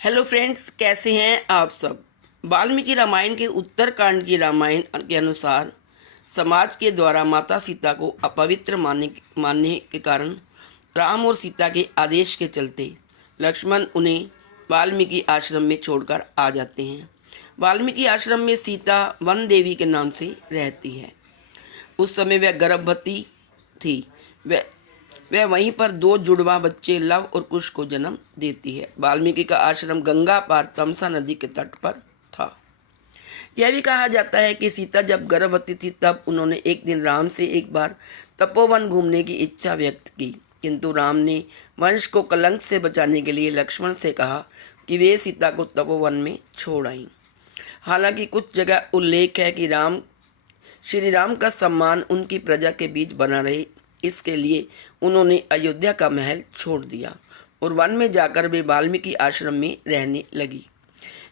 Hello friends, कैसे हैं आप सब। वाल्मीकि रामायण के उत्तरकांड की रामायण के अनुसार समाज के द्वारा माता सीता को अपवित्र मानने के कारण राम और सीता के आदेश के चलते लक्ष्मण उन्हें वाल्मीकि आश्रम में छोड़कर आ जाते हैं। वाल्मीकि आश्रम में सीता वन देवी के नाम से रहती है। उस समय वह गर्भवती थी। वह वहीं पर दो जुड़वा बच्चे लव और कुश को जन्म देती है। वाल्मीकि का आश्रम गंगा पार तमसा नदी के तट पर था। यह भी कहा जाता है कि सीता जब गर्भवती थी तब उन्होंने एक दिन राम से एक बार तपोवन घूमने की इच्छा व्यक्त की, किंतु राम ने वंश को कलंक से बचाने के लिए लक्ष्मण से कहा कि वे सीता को तपोवन में छोड़ आईं। हालांकि कुछ जगह उल्लेख है कि श्री राम का सम्मान उनकी प्रजा के बीच बना रहे, इसके लिए उन्होंने अयोध्या का महल छोड़ दिया और वन में जाकर वे वाल्मीकि आश्रम में रहने लगी।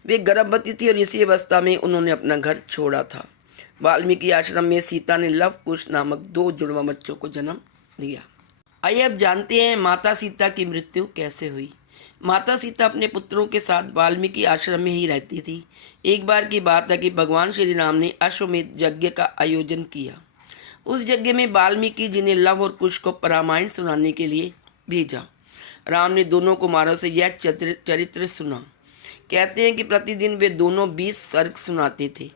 वे गर्भवती थी और इसी अवस्था में उन्होंने अपना घर छोड़ा था। वाल्मीकि आश्रम में सीता ने लव कुश नामक दो जुड़वा बच्चों को जन्म दिया। आइए अब जानते हैं माता सीता की मृत्यु कैसे हुई। माता सीता अपने पुत्रों के साथ वाल्मीकि आश्रम में ही रहती थी। एक बार की बात है कि भगवान श्री राम ने अश्वमेध यज्ञ का आयोजन किया। उस यज्ञ में वाल्मीकि जी ने लव और कुश को रामायण सुनाने के लिए भेजा। राम ने दोनों कुमारों से यह चरित्र सुना। कहते हैं कि प्रतिदिन वे दोनों 20 सर्ग सुनाते थे।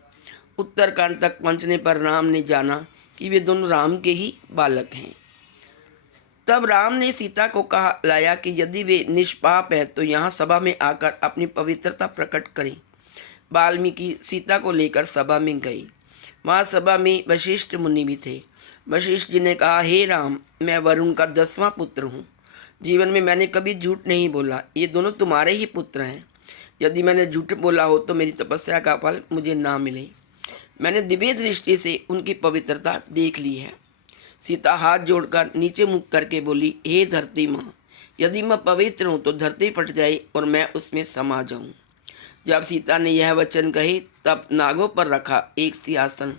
उत्तरकांड तक पहुंचने पर राम ने जाना कि वे दोनों राम के ही बालक हैं। तब राम ने सीता को कहा लाया कि यदि वे निष्पाप हैं तो यहाँ सभा में आकर अपनी पवित्रता प्रकट करें। वाल्मीकि सीता को लेकर सभा में गई। वहाँ सभा में वशिष्ठ मुनि भी थे। वशिष्ठ जी ने कहा, हे राम, मैं वरुण का 10वां पुत्र हूँ। जीवन में मैंने कभी झूठ नहीं बोला। ये दोनों तुम्हारे ही पुत्र हैं। यदि मैंने झूठ बोला हो तो मेरी तपस्या का फल मुझे ना मिले। मैंने दिव्य दृष्टि से उनकी पवित्रता देख ली है। सीता हाथ जोड़कर नीचे मुख करके बोली, हे धरती माँ, यदि मैं पवित्र हूँ तो धरती फट जाए और मैं उसमें समा जाऊँ। जब सीता ने यह वचन कहे तब नागों पर रखा एक सिंहासन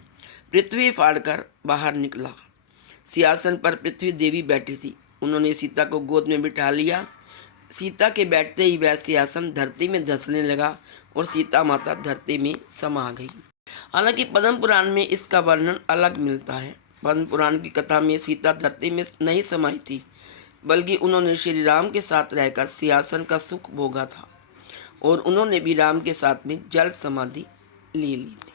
पृथ्वी फाड़कर बाहर निकला। सिंहासन पर पृथ्वी देवी बैठी थी। उन्होंने सीता को गोद में बिठा लिया। सीता के बैठते ही वह सिंहासन धरती में धंसने लगा और सीता माता धरती में समा गई। हालांकि पद्म पुराण में इसका वर्णन अलग मिलता है। पद्म पुराण की कथा में सीता धरती में नहीं समाई थी, बल्कि उन्होंने श्री राम के साथ रहकर सिंहासन का सुख भोगा था और उन्होंने भी राम के साथ में जल समाधि ले ली थी।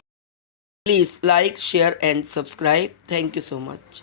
Please like, share and subscribe. Thank you so much.